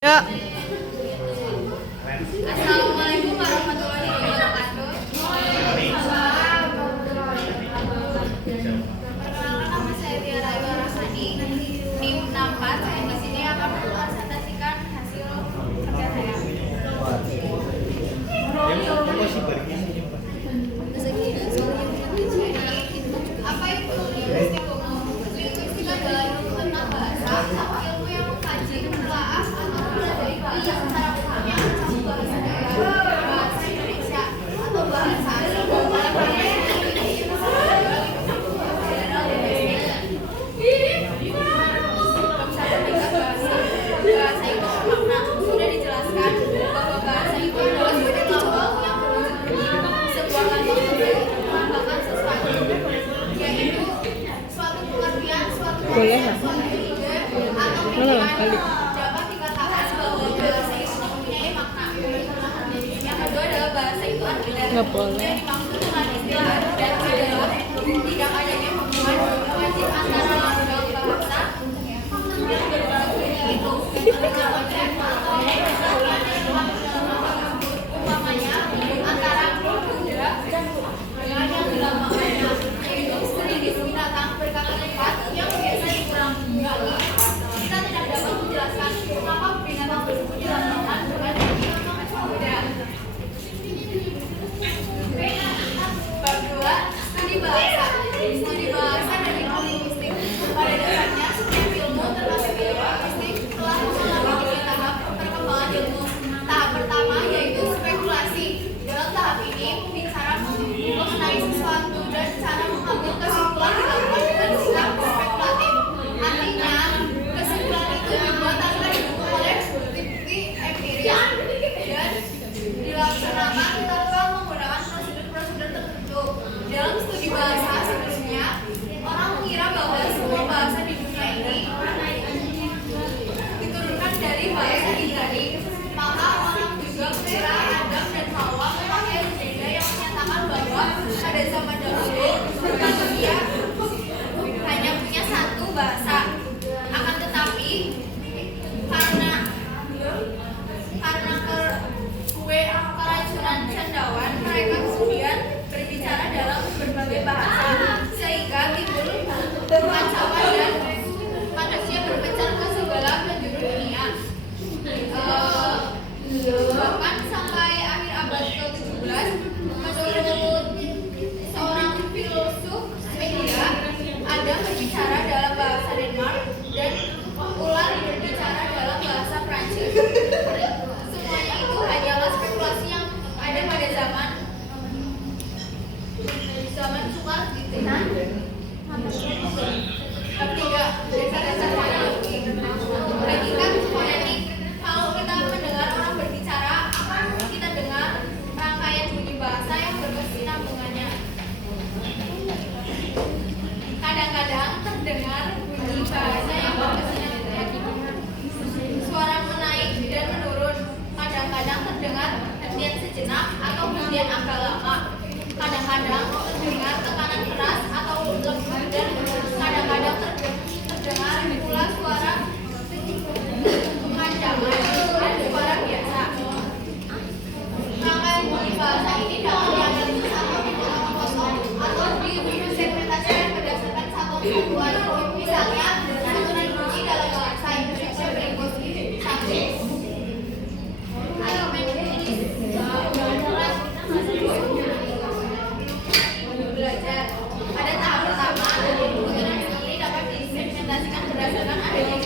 Ya, Assalamualaikum warahmatullahi wabarakatuh. Perkenalkan, nama saya Tiara Ayu Rasani, NIM 64. Saya di sini akan mempresentasikan hasil kerja saya. Apa itu linguistik? Linguistik adalah ilmu tentang bahasa, ilmu yang mengkaji, menelaah, atau mempelajari bahasa secara umum yang mencakup bahasa daerah, bahasa Indonesia, atau bahasa asing dalam konteks general domestik. Bahasa itu bermakna, sudah dijelaskan bahwa bahasa itu adalah suatu lambang yang berwujud bunyi, sebuah lambang yang melambangkan sesuatu, yaitu suatu pengertian, suatu konsep, suatu ide, atau pikiran. Dapat dikatakan bahwa bahasa itu mempunyai makna. Yang kedua adalah bahasa itu arbitrary. nggak boleh. Yang dimaksud dengan istilah arbitrary adalah tidak adanya hubungan wajib antara lambang bahasa yang berwujud bunyi itu dengan konsep atau pengertian yang dimaksud dalam lambang tersebut. Umpamanya antara kuda dengan yang dilambangkannya, yaitu sedikit binatang berkaki empat yang biasa dikurang gali. Kita tidak dapat menjelaskan mengapa binatang tersebut dilambangkan dengan kuda. Bab 2, studi bahasa. Studi bahasa dan ilmu linguistik. Pada dasarnya, setiap ilmu termasuk ilmu linguistik telah mengalami 3 tahap perkembangan ilmu. Tahap pertama yaitu spekulasi. Dalam tahap ini, pembicara mengenai sesuatu dan cara mengambil kesimpulan dilakukan dengan sikap spekulatif. Artinya, kesimpulan itu dibuat tanpa didukung oleh bukti-bukti empiris dan dilaksanakan tanpa menggunakan prosedur-prosedur tertentu. Dalam studi bahasa sebelumnya, orang mengira bahwa semua bahasa di dunia ini diturunkan dari bahasa Ibrani. Maka orang juga mengira Adam dan Hawa memakai legenda yang menyatakan bahwa pada zaman dahulu manusia hanya punya satu bahasa. Akan tetapi karena keracunan cendawan, mereka kemudian berbicara dalam berbagai bahasa, sehingga timbul kekacauan dan manusia berpencar ke segala penjuru dunia. Bahkan sampai akhir abad ke-17, menurut seorang filosof Swedia, Adam berbicara dalam bahasa Denmark dan ular berbicara dalam bahasa Prancis. Semuanya itu hanyalah spekulasi yang ada pada zaman sukar gitu. Ketiga, dasar-dasar fonetik. Hakikat fonetik. Kalau kita mendengar orang berbicara, akan kita dengar rangkaian bunyi bahasa yang berkesinambungannya. Kadang-kadang terdengar bunyi bahasa yang berkesinambungan. Suara menaik dan menurun. Kadang-kadang terdengar hentian sejenak atau hentian agak lama. Kadang-kadang terdengar tekanan keras atau lembut dan kadang-kadang terdengar pula suara kemanjangan dan suara biasa. Rangkaian bunyi bahasa ini dapat dianalisis atau dikatakan kosong atau disegmentasikan berdasarkan satu kesatuan. Misalnya, satuan bunyi dalam bahasa Indonesia berikut. 1. Belajar. Pada tahap pertama, keterangan ini dapat disegmentasikan berdasarkan adanya